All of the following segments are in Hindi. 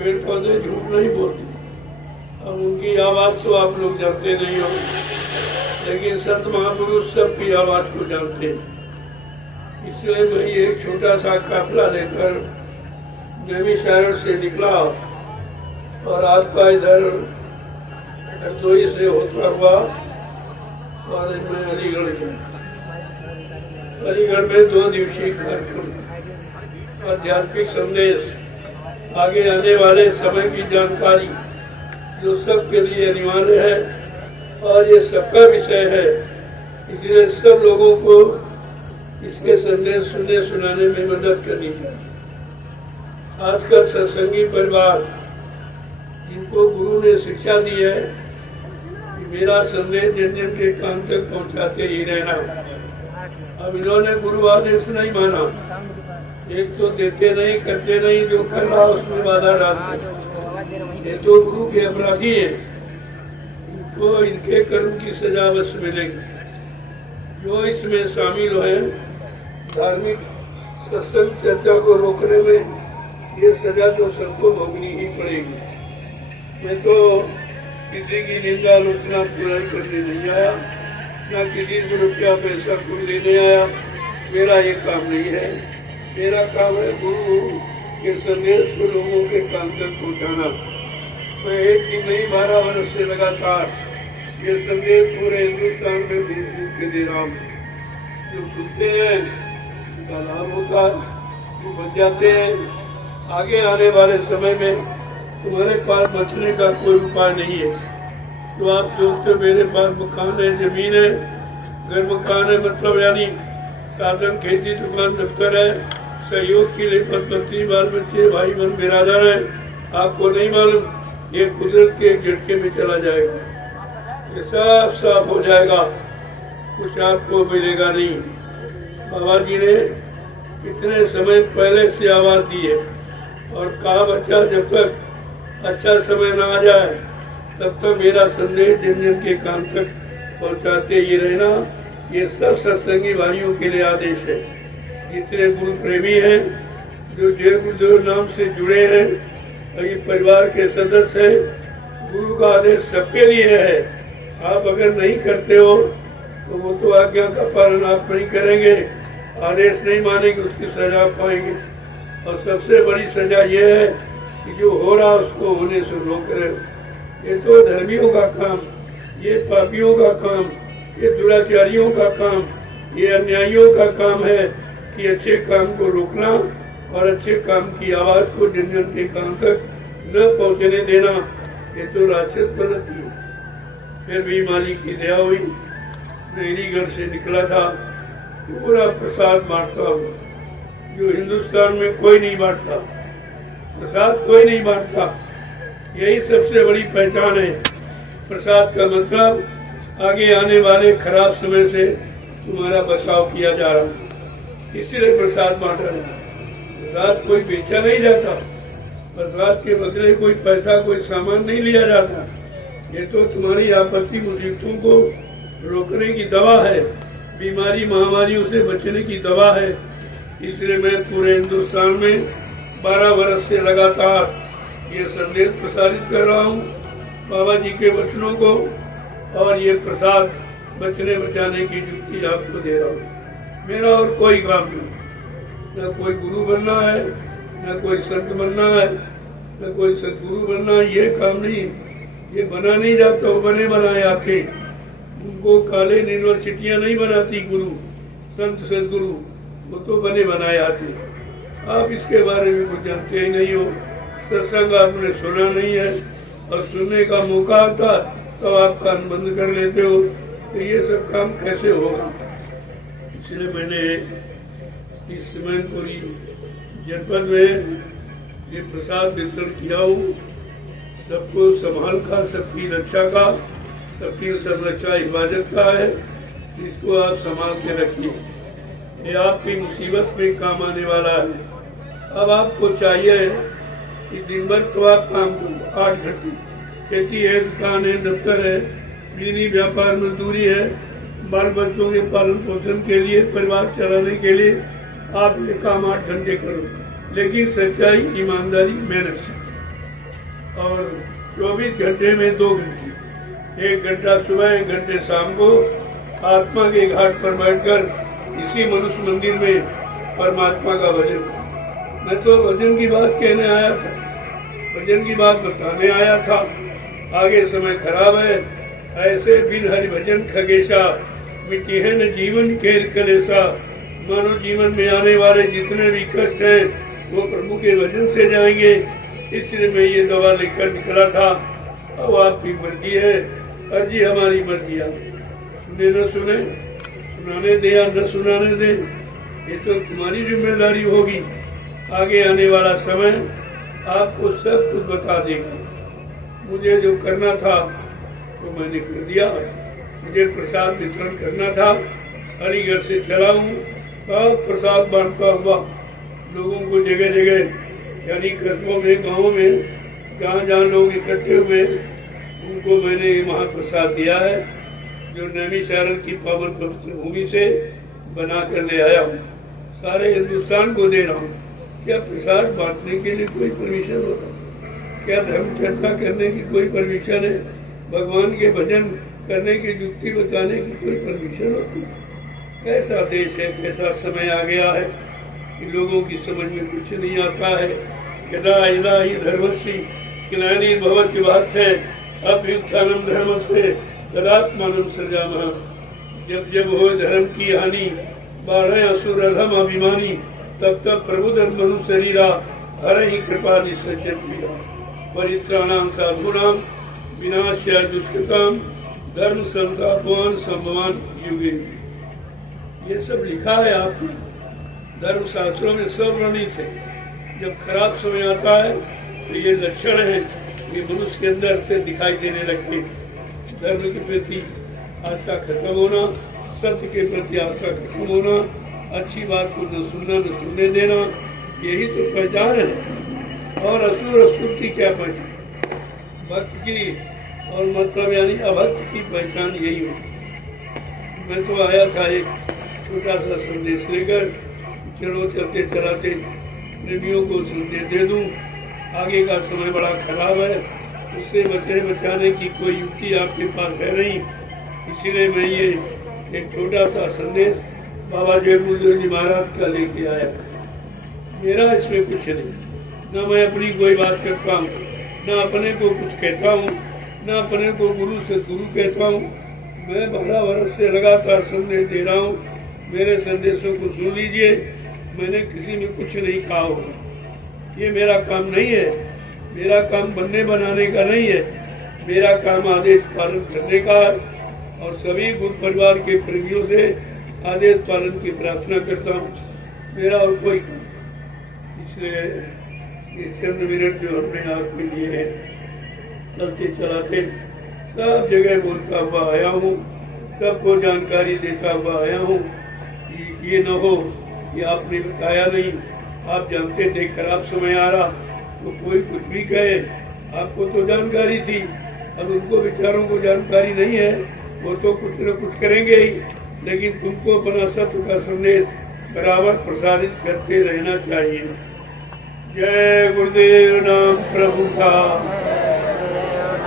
पेड़ पौधे झूठ नहीं बोलते। अब उनकी आवाज तो आप लोग जानते नहीं हो, लेकिन संत महापुरुष सबकी आवाज को जानते हैं। इसलिए मैं एक छोटा सा काफिला लेकर नैमिषारण्य से निकला और आपका इधर हरदोई से होता हुआ और मैं अलीगढ़ गया। अलीगढ़ में 2 दिवसीय कार्यक्रम, आध्यात्मिक संदेश, आगे आने वाले समय की जानकारी जो सबके लिए अनिवार्य है और ये सबका विषय है। इसलिए सब लोगों को इसके संदेश सुनने सुनाने में मदद करनी चाहिए। खासकर सत्संगी परिवार जिनको गुरु ने शिक्षा दी है कि मेरा संदेश जन जन के कान तक पहुंचाते ही रहना। अब इन्होंने गुरु आदेश नहीं माना, एक तो देते नहीं, करते नहीं, जो कर रहा उसमें बाधा डालते। ये तो गुरु के अपराधी है, इनको इनके कर्म की सजा अवश्य मिलेगी। जो इसमें शामिल है धार्मिक सत्संग चर्चा को रोकने में, ये सजा तो सबको भोगनी ही पड़ेगी। मैं तो किसी की निंदा आलोचना पूरा करने नहीं आया, न किसी से रुपया पैसा कुछ लेने आया। मेरा ये काम नहीं है। मेरा काम है गुरु के संदेश को लोगों के कान तक पहुँचाना। मैं एक दिन नहीं 12 वर्ष से लगातार ये संदेश पूरे हिंदुस्तान में घूम के दे रहा हूँ। जो सुनते हैं उनका लाभ होता है, जो बच जाते हैं। आगे आने वाले समय में तुम्हारे पास बचने का कोई उपाय नहीं है। तो आप सोचते मेरे पास मकान है, जमीन है, घर मकान है, मतलब यानी साधन, खेती, दुकान, दफ्तर है, सहयोग के लिए पत्नी, बाल बच्चे, भाई बहन, बिरादर है। आपको नहीं मालूम ये कुदरत के झटके में चला जाएगा। ये सब साफ हो जाएगा, कुछ आपको मिलेगा नहीं। बाबा जी ने कितने समय पहले से आवाज दी है और कहा बच्चा जब तक अच्छा समय न आ जाए तब तक मेरा संदेश जन जन के कान तक पहुंचाते ही रहना। ये सब सत्संगी भाइयों के लिए आदेश है। जितने गुरु प्रेमी हैं, जो जय गुरुदेव नाम से जुड़े हैं और ये परिवार के सदस्य हैं, गुरु का आदेश सबके लिए है। आप अगर नहीं करते हो तो वो तो आज्ञा का पालन आप नहीं करेंगे, आदेश नहीं मानेंगे, उसकी सजा पाएंगे। और सबसे बड़ी सजा ये है कि जो हो रहा उसको होने से रोक रहे हो। ये तो धर्मियों का काम, ये पापियों का काम, ये दुराचारियों का काम, ये अन्यायियों का काम है कि अच्छे काम को रोकना और अच्छे काम की आवाज को जन जन के कान तक न पहुंचने देना। ये तो राक्षस बनती है। फिर भी मालिक की दया हुई, अलीगढ़ से निकला था, पूरा प्रसाद बांटता हुआ, जो हिंदुस्तान में कोई नहीं बांटता, प्रसाद कोई नहीं बांटता। यही सबसे बड़ी पहचान है। प्रसाद का मतलब आगे आने वाले खराब समय से तुम्हारा बचाव किया जा रहा है, इसलिए प्रसाद बांटा जाता है। प्रसाद कोई बेचा नहीं जाता, प्रसाद के बदले कोई पैसा, कोई सामान नहीं लिया जाता। ये तो तुम्हारी आपत्ति मुसीबतों को रोकने की दवा है, बीमारी महामारियों से बचने की दवा है। इसलिए मैं पूरे हिंदुस्तान में 12 वर्ष से लगातार ये संदेश प्रसारित कर रहा हूँ, बाबा जी के वचनों को, और ये प्रसाद बचने बचाने की युक्ति आपको दे रहा हूँ। मेरा और कोई काम नहीं, न कोई गुरु बनना है, न कोई संत बनना है, न कोई सदगुरु बनना है। ये काम नहीं, ये बना नहीं जाता, वो बने बनाए आके। उनको काले यूनिवर्सिटियाँ नहीं बनाती गुरु, संत सदगुरु, वो तो बने बनाए आते। आप इसके बारे में कुछ जानते ही नहीं हो, सत्संग आपने सुना नहीं है, और सुनने का मौका आता तो आप कान बंद कर लेते हो। तो ये सब काम कैसे होगा? इसलिए मैंने इस मैनपुरी जनपद में ये प्रसाद वितरण किया हूँ। सबको संभाल का, सबकी रक्षा का, सबकी संरक्षा हिफाजत का है। इसको आप संभाल के रखिए, ये आपकी मुसीबत में काम आने वाला है। अब आपको चाहिए कि दिन भर तो आप काम करो, 8 घंटे, खेती है, दुकान है, दफ्तर है, बिजली, व्यापार, मजदूरी है, बाल बच्चों के पालन पोषण के लिए, परिवार चलाने के लिए आप ये काम 8 घंटे करो, लेकिन सच्चाई, ईमानदारी, मेहनत से। और 24 घंटे में 2 घंटे, 1 घंटा सुबह 1 घंटे शाम को आत्मा के घाट पर बैठकर इसी मनुष्य मंदिर में परमात्मा का भजन। मैं तो भजन की बात कहने आया था, भजन की बात बताने आया था। आगे समय खराब है, ऐसे बिन हरि भजन खगेशा, मिट्टी है न जीवन केर कलेसा। मानो जीवन में आने वाले जितने भी कष्ट हैं वो प्रभु के भजन से जाएंगे। इसलिए मैं ये दवा लेकर निकला था। अब आपकी मर्जी है, अर्जी हमारी मर्जी है, सुने न सुने, सुनाने दे या न सुनाने दे, ये तो तुम्हारी जिम्मेदारी होगी। आगे आने वाला समय आपको सब कुछ बता देगा। मुझे जो करना था वो मैंने कर दिया। मुझे प्रसाद वितरण करना था, हरिगढ़ से चला हूँ, सब प्रसाद बांटता हुआ लोगों को जगह जगह, यानी कस्बों में, गाँव में, जहाँ जहाँ लोग इकट्ठे हुए उनको मैंने महाप्रसाद दिया है, जो नैमिषारण्य की पावन पवित्र भूमि से बना कर ले आया हूँ। सारे हिंदुस्तान को दे रहा हूँ। क्या प्रसाद बांटने के लिए कोई परमिशन होता? क्या धर्म चर्चा करने की कोई परमिशन है? भगवान के भजन करने की युक्ति बताने की कोई परमिशन होती? कैसा देश है, कैसा समय आ गया है कि लोगों की समझ में कुछ नहीं आता है। यदा यदा ही धर्मस्य ग्लानिर्भवति भारते अभ्युत्थानम धर्मस्य तदात्मानं सृजामः। जब जब हो धर्म की हानि, बाढ़े असुर अधम अभिमानी, तब तब प्रबुद्धन मनु शरीरा, हर ही कृपा निसज्जन किया। परित्राणाम साधूनाम विनाशाय दुष्कृताम, धर्म संस्थापन संभवान युगे। ये सब लिखा है आपने धर्म शास्त्रों में, सब वर्णित है। जब खराब समय आता है तो ये लक्षण है, ये मनुष्य के अंदर से दिखाई देने लगते। धर्म के प्रति आस्था खत्म होना, सत्य के प्रति आस्था खत्म होना, अच्छी बात को न सुनना न सुनने देना, यही तो पहचान है। और असुर असुर की क्या पहचान? भक्त की और मतलब यानी अभक्त की पहचान यही होती। मैं तो आया था एक छोटा सा संदेश लेकर, चलो चलते चलाते प्रेमियों को संदेश दे दूं। आगे का समय बड़ा खराब है, उससे बचाने की कोई युक्ति आपके पास है नहीं, इसीलिए मैं ये एक छोटा सा संदेश बाबा जय गुरुदेव जी महाराज का लेके आया। मेरा इसमें कुछ नहीं, न मैं अपनी कोई बात करता हूँ, न अपने को कुछ कहता हूँ, न अपने को गुरु से गुरु कहता हूँ। मैं 12 वर्ष से लगातार संदेश दे रहा हूँ। मेरे संदेशों को सुन लीजिए। मैंने किसी में कुछ नहीं कहा होगा, ये मेरा काम नहीं है। मेरा काम बनने बनाने का नहीं है, मेरा काम आदेश पालन करने का है। और सभी गुरु परिवार के प्रेमियों से आदेश पालन की प्रार्थना करता हूँ, मेरा और कोई काम। इसलिए ये चंद मिनट जो हमने आपके लिए है, चलते चलाते सब जगह बोलता हुआ आया हूँ, सबको जानकारी देता हुआ आया हूँ। ये न हो कि आपने बताया नहीं, आप जानते थे खराब समय आ रहा तो कोई कुछ भी कहे, आपको तो जानकारी थी। अब उनको बेचारों को जानकारी नहीं है, वो तो कुछ न कुछ करेंगे ही, लेकिन तुमको अपना सत्य का संदेश बराबर प्रसारित करते रहना चाहिए। जय गुरुदेव नाम प्रभु का,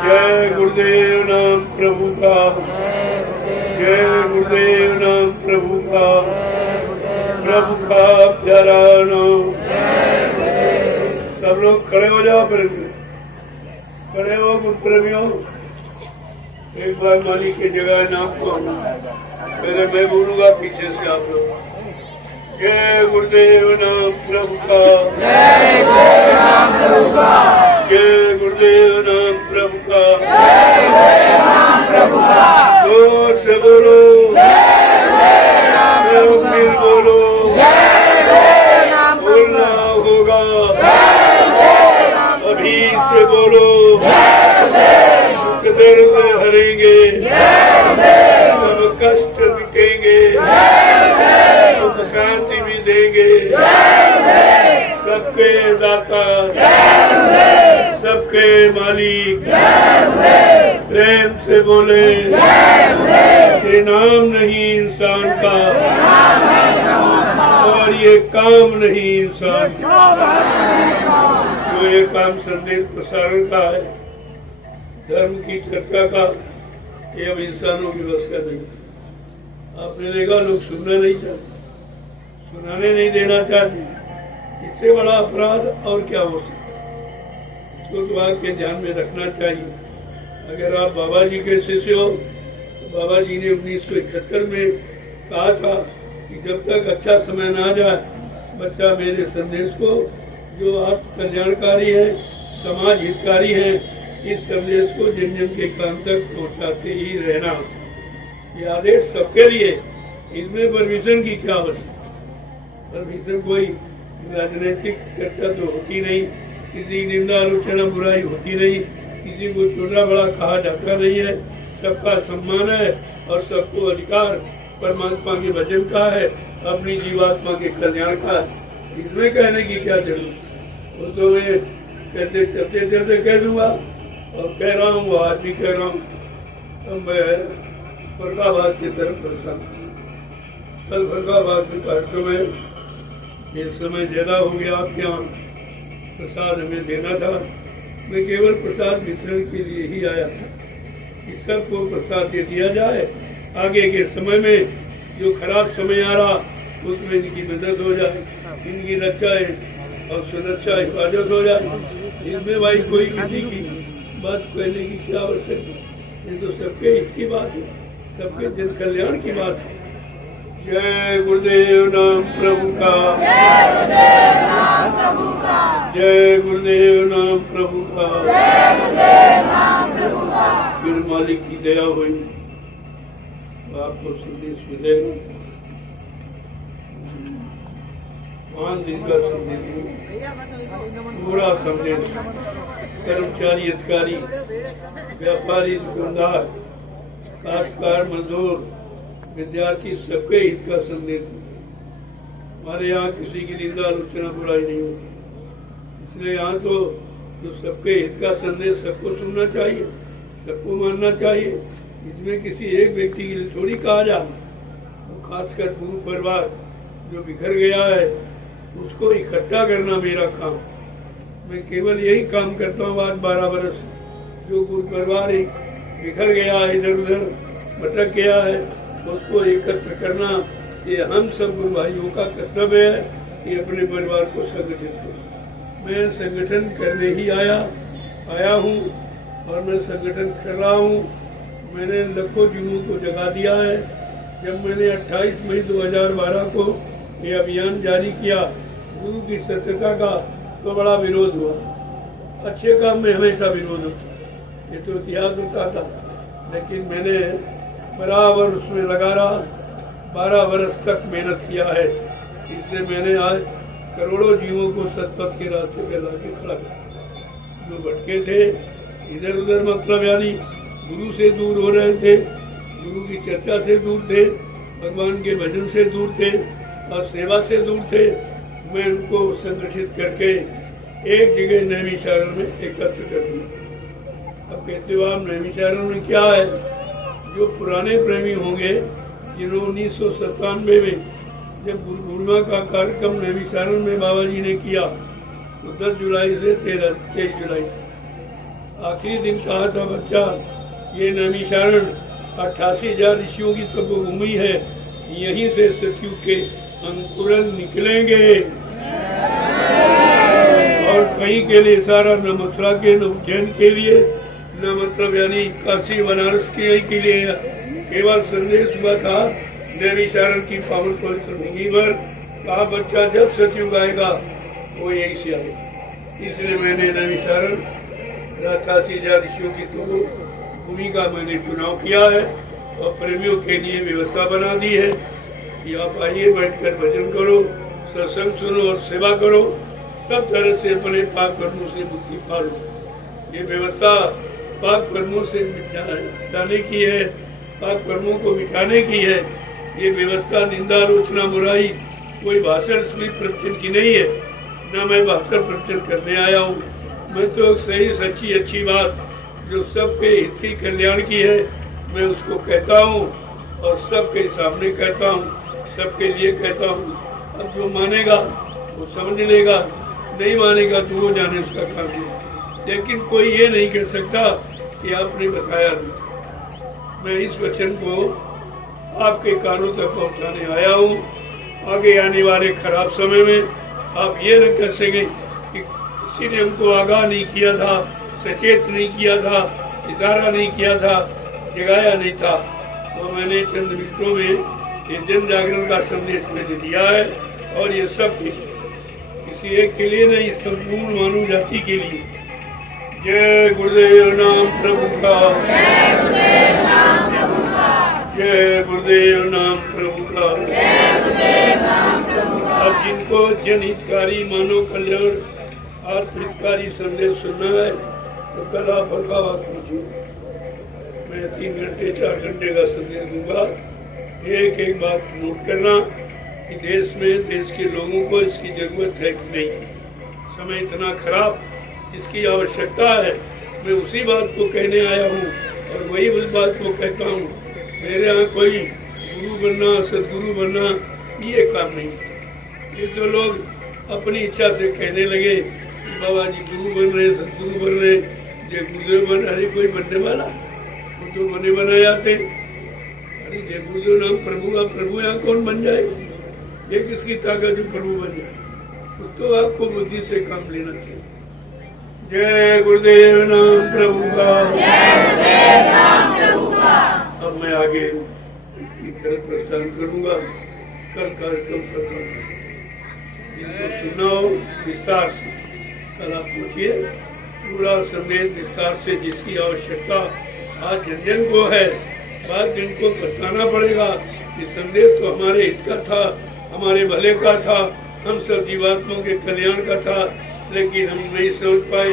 जय गुरुदेव नाम प्रभु का, जय गुरुदेव नाम प्रभु का, प्रभु का प्यारा नाम। सब लोग खड़े हो जाओ, फिर खड़े हो गुरु प्रेमियों। एक बार मालिक की जगह नाम को पहले मैं बोलूंगा, पीछे से आप लोग। जय गुरुदेव नाम प्रभु का, जय गुरुदेव नाम प्रभु का, जय गुरुदेव नाम प्रभु का, जय गुरुदेव नाम प्रभु का। जोर से बोलो, फिर बोलो, बोलना होगा, अभी से बोलो। दर्द हरेंगे, सब कष्ट मिटेंगे, सुख शांति भी देंगे। सबके दाता, सबके मालिक, प्रेम से बोले, ये नाम नहीं इंसान का, और ये काम नहीं इंसान का। जो ये काम संदेश प्रसारण का है, धर्म की चर्चा का, ये अब इंसानों की बस का नहीं। आपने देखा लोग सुनना नहीं चाहते, सुनाने नहीं देना चाहते। इससे बड़ा अपराध और क्या हो सकता है? इसको तो आपके ध्यान में रखना चाहिए। अगर आप बाबा जी के शिष्य हो तो बाबा जी ने 1971 में कहा था कि जब तक अच्छा समय ना आ जाए, बच्चा मेरे संदेश को जो आत्म कल्याणकारी है, समाज हितकारी है, इस संदेश को जन जन के कान तक पहुंचाते ही रहना। ये आदेश सबके लिए, इसमें परमिशन की क्या आवश्यकता? परमिशन कोई राजनीतिक चर्चा तो होती नहीं, किसी की निंदा आलोचना बुराई होती नहीं, किसी को छोटा बड़ा कहा जाता नहीं है। सबका सम्मान है और सबको अधिकार परमात्मा के भजन का है, अपनी जीवात्मा के कल्याण का है। इसमें कहने की क्या जरूरत? वो तो मैं कहते चलते चलते कह दूंगा और कह रहा हूँ, आज भी कह रहा हूँ। तो मैं फरकाबाद की तरफ प्रस्थान, कल फरकाबाद के कार्यक्रम में ये समय ज्यादा हो गया, आपके यहाँ प्रसाद हमें देना था। मैं केवल प्रसाद वितरण के लिए ही आया था कि सबको प्रसाद दे दिया जाए, आगे के समय में जो खराब समय आ रहा उसमें इनकी मदद हो जाए, इनकी रक्षा और सुरक्षा हिफाजत हो जाए। इसमें भाई कोई किसी की बात कहने की क्या आवश्यकता? ये तो सबके हित की बात है, सबके जन कल्याण की बात है। जय गुरुदेव नाम प्रभु का, जय गुरुदेव नाम प्रभु का, जय गुरुदेव नाम प्रभु का, जय गुरुदेव नाम प्रभु का। फिर मालिक की दया हुई, आपको संदेश मिलेगा। 5 दिन का संदेश, पूरा संदेश, कर्मचारी, अधिकारी, व्यापारी, दुकानदार, काश्तकार, मजदूर, विद्यार्थी, सबके हित का संदेश। हमारे यहाँ किसी की निंदा आलोचना बुराई नहीं होती, इसलिए यहाँ तो सबके हित का संदेश सबको सुनना चाहिए, सबको मानना चाहिए। इसमें किसी एक व्यक्ति के लिए थोड़ी कहा जा, तो खासकर गुरु परिवार जो बिखर गया है उसको इकट्ठा करना मेरा काम। मैं केवल यही काम करता हूँ आज 12 वर्ष। जो गुरु परिवार बिखर गया है, इधर उधर भटक गया है, उसको एकत्र करना ये हम सब गुरु भाइयों का कर्तव्य है कि अपने परिवार को संगठित करो। मैं संगठन करने ही आया हूँ और मैं संगठन कर रहा हूँ। मैंने लाखों जीवों को जगा दिया है। जब मैंने 28 मई 2012 को ये अभियान जारी किया गुरु की सत्यता का, तो बड़ा विरोध हुआ। अच्छे काम में हमेशा विरोध होता, ये तो इतिहास होता था, लेकिन मैंने बराबर उसमें लगा रहा। 12 वर्ष तक मेहनत किया है, इसलिए मैंने आज करोड़ों जीवों को सतपथ के रास्ते पे लाके खड़ा किया। जो भटके थे इधर उधर, मतलब यानी गुरु से दूर हो रहे थे, गुरु की चर्चा से दूर थे, भगवान के भजन से दूर थे और सेवा से दूर थे, मैं उनको संगठित करके एक जगह नैमिषारण्य में एकत्र कर दिया। अब कहते हो आप नैमिषारण्य में क्या है? जो पुराने प्रेमी होंगे जिन्होंने 1997 में जब गुरु पूर्णिमा का कार्यक्रम नैमिषारण्य में बाबा जी ने किया, तो 10 जुलाई से 23 जुलाई आखिरी दिन कहा था, बच्चा ये नैमिषारण्य 88,000 ऋषियों की तपोभूमि है, यहीं से सतयुग के अंकुरन निकलेंगे और कहीं के लिए सारा, न मथुरा के, न उज्जैन के लिए, न मतलब यानी काशी बनारस के लिए केवल संदेश हुआ था नैमिषारण्य की पावन पवित्र भूमि पर। कहा बच्चा जब सतयुग आएगा वो यहीं से आएगा। इसलिए मैंने नैमिषारण्य 88,000 ऋषियों की भूमि का मैंने चुनाव किया है और प्रेमियों के लिए व्यवस्था बना दी है कि आप आइए, बैठकर भजन करो, सत्संग सुनो और सेवा करो, सब तरह से अपने पाप कर्मों से मुक्ति पालो। ये व्यवस्था पाप कर्मों से मिटाने की है, पाप कर्मों को मिटाने की है। ये व्यवस्था निंदा आलोचना बुराई कोई भाषण प्रवचन की नहीं है, न मैं भाषण प्रवचन करने आया हूँ। मैं तो सही सच्ची अच्छी बात जो सबके हित की कल्याण की है मैं उसको कहता हूँ और सबके सामने कहता हूँ, सबके लिए कहता हूँ। अब जो मानेगा वो समझ लेगा, नहीं मानेगा तो वो जाने उसका काम है, लेकिन कोई ये नहीं कह सकता कि आपने बताया नहीं। मैं इस वचन को आपके कानों तक पहुंचाने आया हूँ। आगे आने वाले खराब समय में आप ये न कर सके कि किसी ने हमको आगाह नहीं किया था, सचेत नहीं किया था, इशारा नहीं किया था, जगाया नहीं था। तो मैंने चंद मिनटों में ये जन जागरण का संदेश मैंने दिया है, और ये सब किसी एक के लिए नहीं, संपूर्ण मानव जाति के लिए। जय गुरुदेव नाम प्रभु का, जय गुरुदेव नाम प्रभु का, जय गुरुदेव नाम प्रभु का, जय गुरुदेव नाम प्रभु का। अब जिनको जनहितकारी मानव कल्याण आत्महितकारी संदेश सुनना है तो कल आप बलगावत पूछिए। मैं 3 घंटे 4 घंटे का संदेश दूंगा। एक एक बात नोट करना कि देश में देश के लोगों को इसकी जरूरत है कि नहीं। समय इतना खराब, इसकी आवश्यकता है। मैं उसी बात को कहने आया हूँ और वही उस बात को कहता हूँ। मेरे यहाँ कोई गुरु बनना, सदगुरु बनना ये काम नहीं था। ये तो लोग अपनी इच्छा से कहने लगे कि बाबा जी गुरु बन रहे, सदगुरु बन रहे, जय गुरुदेव बन रहे। कोई बनने वाला वो तो बने बनाए आते। अरे जय गुरुदेव नाम प्रभु का, प्रभु यहाँ कौन बन जाएगा? ये किसकी ताकत जो प्रभु बन जाए? तो आपको बुद्धि से काम लेना चाहिए। जय गुरुदेव नाम प्रभु का, जय गुरुदेव नाम प्रभु का। अब मैं आगे की तरफ प्रस्थान करूंगा। कल कार्यक्रम करता हूँ, जिनको सुनना हो विस्तार से कल आप पूछिए। पूरा संदेश विस्तार से, जिसकी आवश्यकता आज जन जन को है। बात जिनको बताना पड़ेगा कि संदेश तो हमारे हित का था, हमारे भले का था, हम सब जीवात्माओं के कल्याण का था, लेकिन हम नहीं समझ पाए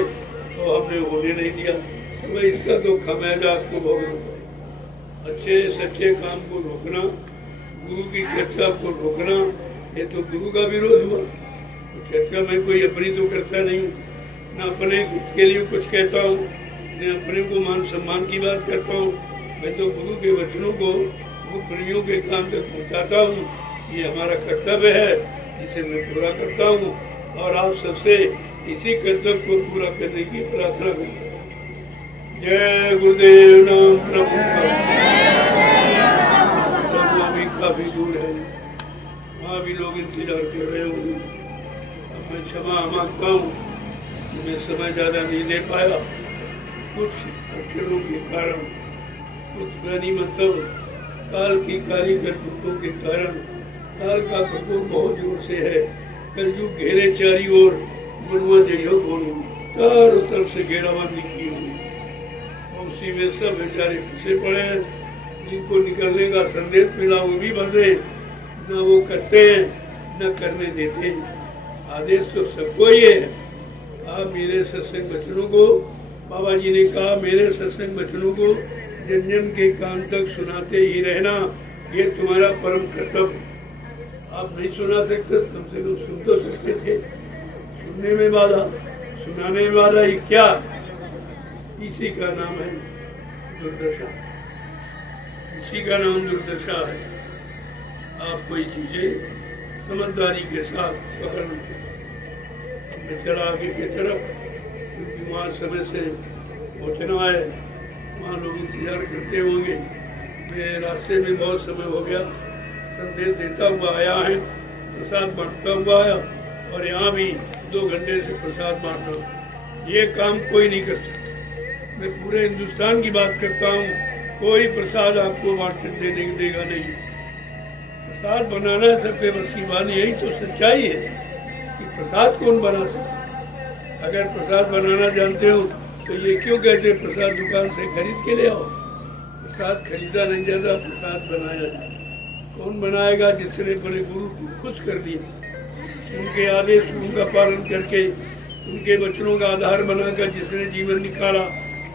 तो हमने होने नहीं दिया। तो इसका तो खामियाजा आपको भोगना पड़ेगा। अच्छे सच्चे काम को रोकना, गुरु की चर्चा को रोकना, ये तो गुरु का विरोध हुआ। तो चर्चा में कोई अपनी तो करता नहीं, न अपने इसके लिए कुछ कहता हूँ, न अपने को मान सम्मान की बात करता हूँ। मैं तो गुरु के वचनों को वो प्रेमियों के काम तक पहुँचाता हूँ। ये हमारा कर्तव्य है, जिसे मैं पूरा करता हूँ और आप सबसे इसी कर्तव्य को पूरा करने की प्रार्थना करता हूँ। जय गुरुदेव नाम प्रभु का। प्रभु अभी काफी दूर है, वहाँ भी लोग इंतजार कर रहे होंगे। अब मैं क्षमा मांगता हूँ कि मैं समय ज्यादा नहीं दे पाया, कुछ अक्षरों के कारण, कुछ बनी मतलब काल की काली करतूतों के कारण। काल का प्रकोप बहुत जोर से है। कलयुग घेरे चारी ओर, मनुआ जइयो बोलू, चारों तरफ से घेराबंदी की हुई। और उसी में सब बेचारे फंसे पड़े हैं। जिनको निकलने का संदेश मिला वो भी फंसे, न वो करते हैं न करने देते। आदेश तो सबको ही है। आप मेरे सत्संग वचनों को, बाबा जी ने कहा मेरे सत्संग वचनों को जन जन के कान तक सुनाते ही रहना, ये तुम्हारा परम कर्तव्य। आप नहीं सुना सकते, कम से कम सुन तो सकते थे। सुनने में बाधा, सुनाने में बाधा, ये क्या? इसी का नाम है दुर्दशा। इसी का नाम दुर्दशा है। आप कोई चीजें समझदारी के साथ पकड़ना चाहिए। मैं चला आगे की तरफ, क्योंकि वहाँ समय से पहुँचना है, वहाँ लोग इंतजार करते होंगे। मेरे रास्ते में बहुत समय हो गया, संदेश देता हुआ आया है, प्रसाद बांटता हुआ आया, और यहाँ भी 2 घंटे से प्रसाद बांट रहा हूँ। ये काम कोई नहीं कर सकता। मैं पूरे हिंदुस्तान की बात करता हूँ, कोई प्रसाद आपको बांटने देने देगा नहीं। प्रसाद बनाना सबके बस की बात, यही तो सच्चाई है कि प्रसाद कौन बना सकता। अगर प्रसाद बनाना जानते हो तो ये क्यों कहते प्रसाद दुकान से खरीद के ले आओ? प्रसाद खरीदा नहीं जाता, प्रसाद बनाया जाता। कौन बनाएगा? जिसने बड़े गुरु को खुश कर दिया, उनके आदेश उनका पालन करके, उनके वचनों का आधार बनाकर जिसने जीवन निकाला,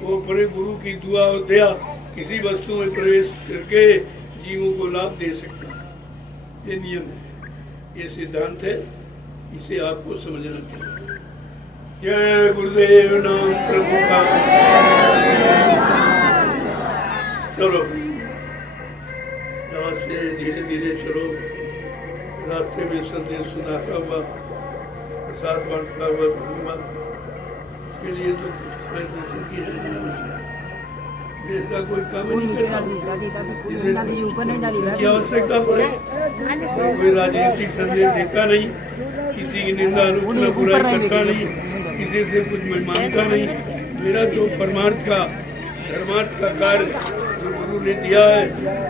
वो बड़े गुरु की दुआ और दया किसी वस्तु में प्रवेश करके जीवों को लाभ दे सकता है। ये नियम है, ये सिद्धांत है, इसे आपको समझना चाहिए। जय गुरुदेव नाम प्रभु का। चलो यहाँ से धीरे धीरे चलो। रास्ते में संदेश सुनाता हुआ प्रसाद बांटता हुआ धन्यवाद। इसके लिए तो ऐसा कोई काम नहीं करता की आवश्यकता पड़े। कोई राजनीतिक संदेश देता नहीं, किसी की निंदा आलोचना बुराई करता नहीं, किसी से कुछ मैं मांगता नहीं। मेरा जो परमार्थ का धर्मार्थ का कार्य जो गुरु ने दिया है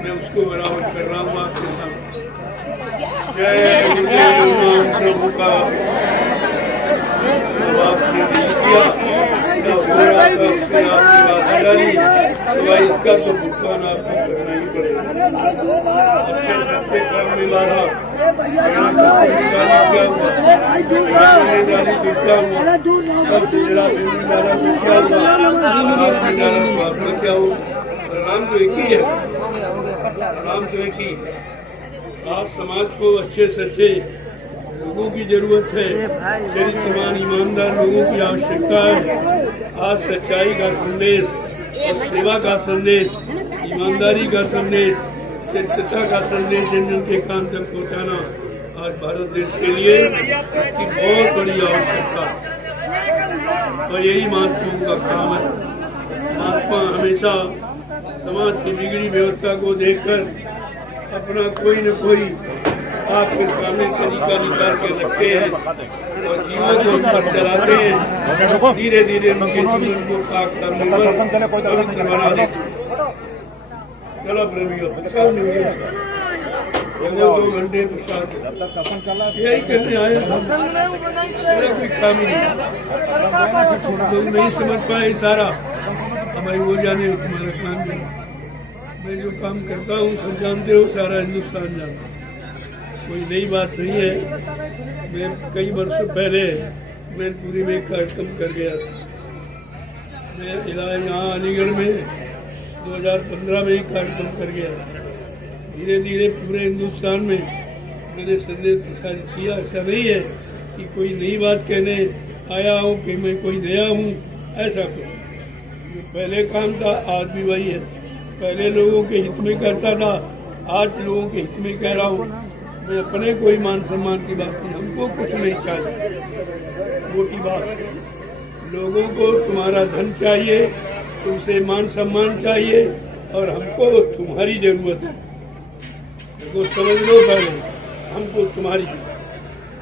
मैं उसको बराबर कर रहा हूँ आपके सामने। जय प्रभु का आपने नहीं किया इसका तो भुगतान आपको करना ही पड़ेगा। अच्छे कर्म में बाधा क्या हो, राम तो एक ही है, राम तो एक ही। आज समाज को अच्छे सच्चे लोगों की जरूरत है, चरित्रवान ईमानदार लोगों की आवश्यकता है। आज सच्चाई का संदेश और सेवा का संदेश, ईमानदारी का संदेश, चरित्रता का संदेश जन जन के कान तक पहुँचाना आज भारत देश के लिए इसकी बहुत बड़ी आवश्यकता है और यही महात्माओं का काम है। महात्मा हमेशा समाज की बिगड़ी व्यवस्था को देखकर अपना कोई न कोई आपके सामने तरीका निकाल के रखते हैं और जीवन को ऊपर चलाते हैं। धीरे धीरे उनके जीवन को पाक करने बना देते। चलो प्रेमियों, 2 घंटे प्रसाद यही करने आए, कोई काम ही नहीं। लोग नहीं समझ पाए सारा, हमारी वो जाने तुम्हारा काम नहीं। मैं जो काम करता हूँ सब जानते हो, सारा हिंदुस्तान जानता है, कोई नई बात नहीं है। मैं कई वर्षों पहले मैनपुरी में एक कार्यक्रम कर गया था। मैं यहाँ अलीगढ़ में 2015 में एक कार्यक्रम कर गया था। धीरे धीरे पूरे हिंदुस्तान में मैंने संदेश प्रसारित किया। ऐसा नहीं है कि कोई नई बात कहने आया हूँ कि मैं कोई नया हूँ, ऐसा कुछ। जो पहले काम था आज भी वही है। पहले लोगों के हित में करता था, आज लोगों के हित में कह रहा हूँ। मैं अपने कोई मान सम्मान की बात नहीं, हमको कुछ नहीं चाहिए। मोटी बात, लोगों को तुम्हारा धन चाहिए, तुमसे मान सम्मान चाहिए और हमको तुम्हारी जरूरत है। हमको समझ लो पहले, हमको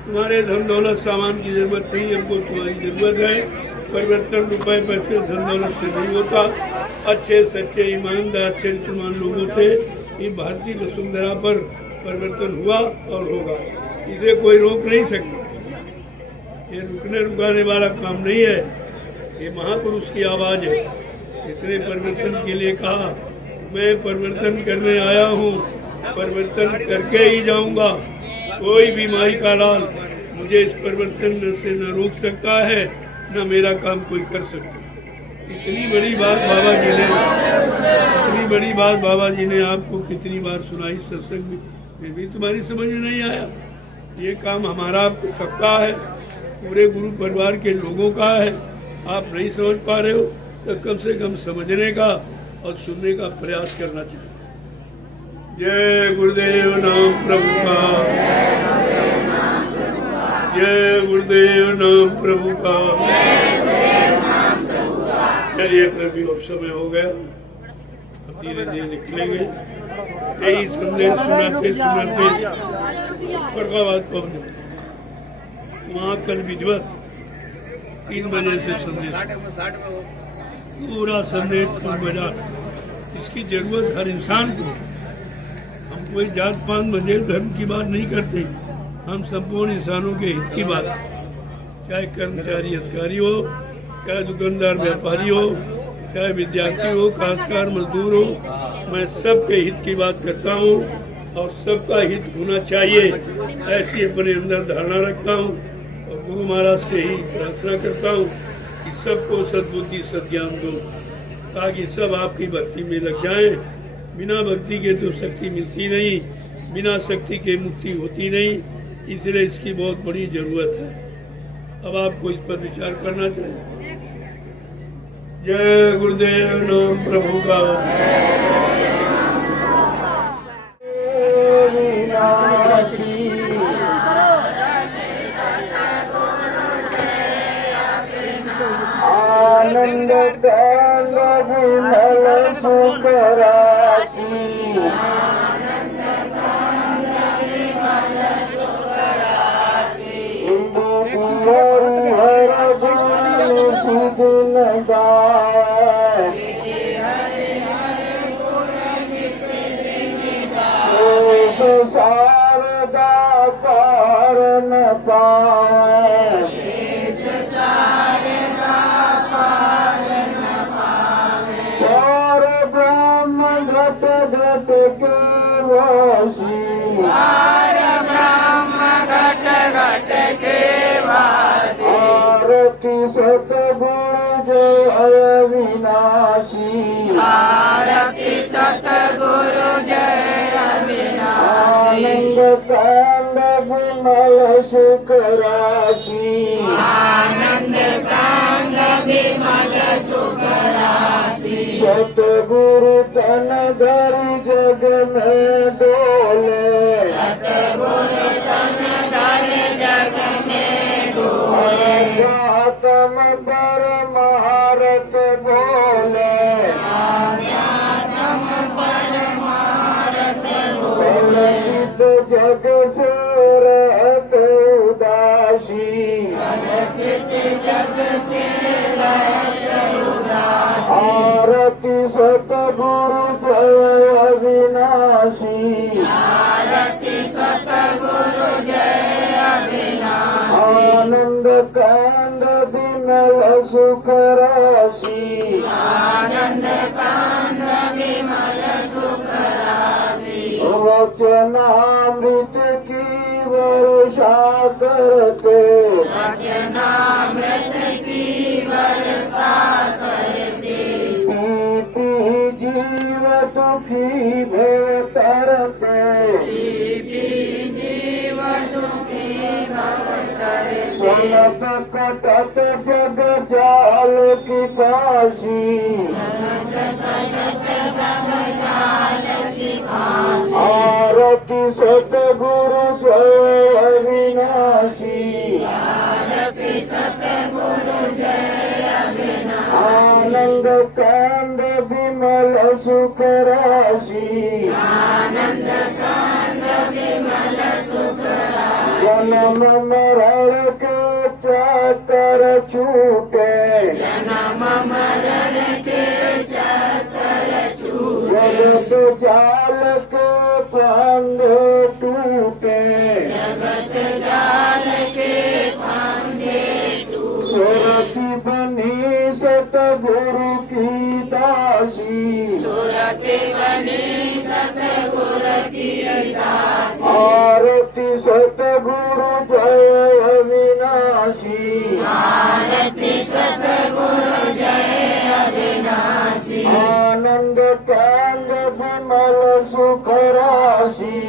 तुम्हारे धन दौलत सामान की जरूरत नहीं, हमको तुम्हारी जरूरत है। परिवर्तन रुपए पैसे धन दौलत से नहीं होता, अच्छे सच्चे ईमानदार चरित्रवान लोगों से ये भारतीय वसुंधरा पर परिवर्तन हुआ और होगा। इसे कोई रोक नहीं सकता। ये रुकने रुकाने वाला काम नहीं है, ये महापुरुष की आवाज है। इसने परिवर्तन के लिए कहा, मैं परिवर्तन करने आया हूँ, परिवर्तन करके ही जाऊंगा। कोई भी माई का लाल मुझे इस परिवर्तन से न रोक सकता है, न मेरा काम कोई कर सकता। इतनी बड़ी बात बाबा जी ने आपको कितनी बार सुनाई सत्संग में, फिर भी तुम्हारी समझ में नहीं आया। ये काम हमारा सबका है, पूरे गुरु परिवार के लोगों का है। आप नहीं समझ पा रहे हो तो कम से कम समझने का और सुनने का प्रयास करना चाहिए। जय गुरुदेव नाम प्रभु का, जय गुरुदेव नाम प्रभु का। चलिए प्रभु, अब समय हो गया, अब धीरे धीरे निकलेंगे। यही संदेश सुनाते फरकाबाद पहुंचे। वहाँ कल विधिवत 3 बजे से संदेश, पूरा संदेश 3 बजा। इसकी जरूरत हर इंसान को। हम कोई जात पात मजहब धर्म की बात नहीं करते, हम संपूर्ण इंसानों के हित की बात, चाहे कर्मचारी अधिकारी हो, चाहे दुकानदार व्यापारी हो, चाहे विद्यार्थी हो, काश्तकार मजदूर हो, मैं सबके हित की बात करता हूँ और सबका हित होना चाहिए, ऐसी अपने अंदर धारणा रखता हूँ। और गुरु महाराज से ही प्रार्थना करता हूँ कि सबको सद्बुद्धि सद्ज्ञान दो, ताकि सब आपकी भक्ति में लग जाएं। बिना भक्ति के तो शक्ति मिलती नहीं, बिना शक्ति के मुक्ति होती नहीं, इसलिए इसकी बहुत बड़ी जरूरत है। अब आपको इस पर विचार करना चाहिए। जय गुरुदेव नाम प्रभु का। आनंद कांद विमल सुख राशि हर गुण गुण गाए शारदा पार न पाए और ब्रह्म घट घट के वासी आरती सतगुरु जय अविनाशी आनंद कांड विमल सुख राशि सतगुरु तन धरि जग में डोले आत्म परमारथ बोले कलंकित जग से रहत उदासी आरती सतगुरु जय अविनाशी आनंद कांद विमल सुख राशि वचनामृत की वर्षा करते पीती जीव दुखी भव तरते सनक कटत जग जाल की फांसी आरती सतगुरु जय अविनाशी आनंद कांड विमल सुख राशि जन्म मरण के चाकर छूटे जगत जाल के फंदे टूटे सुरति बनी सतगुरु की दासी आरती सतगुरु जय अविनाशी आनंद कांद विमल सुख राशि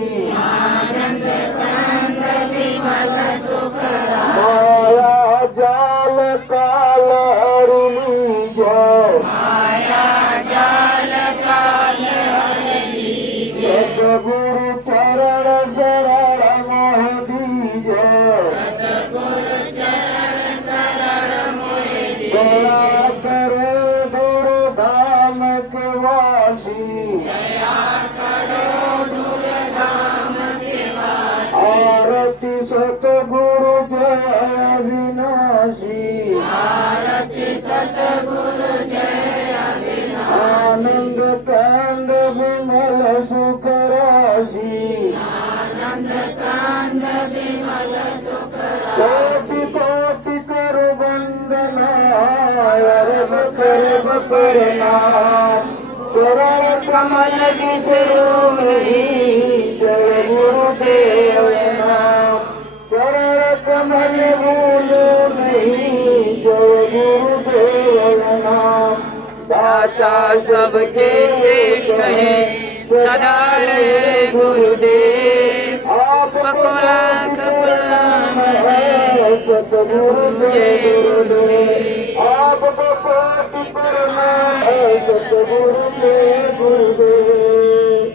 माया जाल काल हरि जय सतगुरु चरण शरण मोह दीजय दया करे दूर धाम के वासी आरती सतगुरु जय अविनाशी आनंद कांद विमल सुख राशि कोटि कोटि कर वंदना अरब करब प्रणाम चरण कमल बिसरो नहीं जय गुरुदेव नाम चरण कमल भूलो नहीं जय गुरुदेव नाम दाता सबके कहे सदा रहे गुरुदेव आपको लाख प्रणाम है सतगुरु जय गुरुदेव आपको कोटि प्रणाम है सतगुरु जय गुरुदेव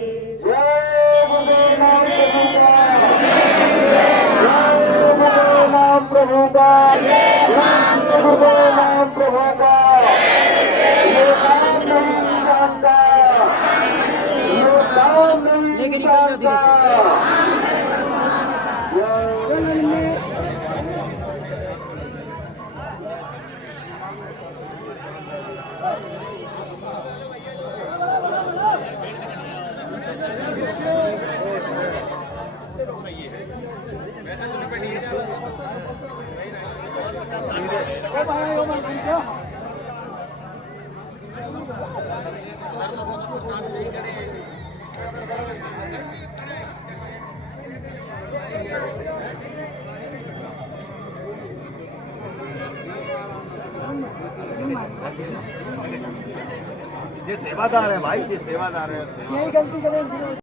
जय गुरुदेव नाम प्रभु का प्रभु का इंसान का ये काम नहीं इंसान का ये सेवादार है भाई, ये सेवादार है। यही गलती करें।